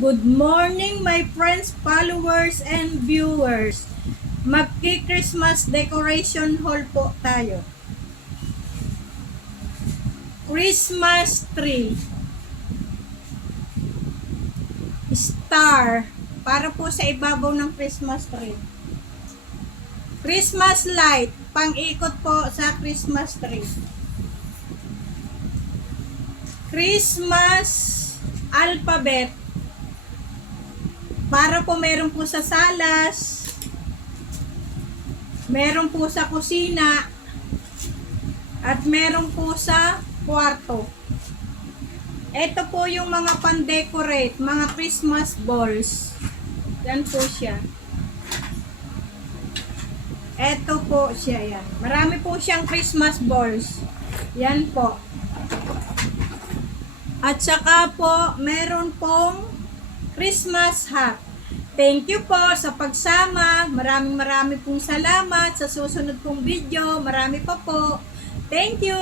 Good morning my friends, followers, and viewers. Magki-Christmas decoration haul po tayo. Christmas tree. Star. Para po sa ibabaw ng Christmas tree. Christmas light. Pang-ikot po sa Christmas tree. Christmas alphabet. Para po meron po sa salas, meron po sa kusina, at meron po sa kwarto. Ito po yung mga pan-decorate, mga Christmas balls. Yan po siya. Ito po siya, yan. Marami po siyang Christmas balls. Yan po. At saka po, meron pong Christmas hat. Thank you po sa pagsama. Maraming pong salamat sa susunod pong video. Marami pa po. Thank you!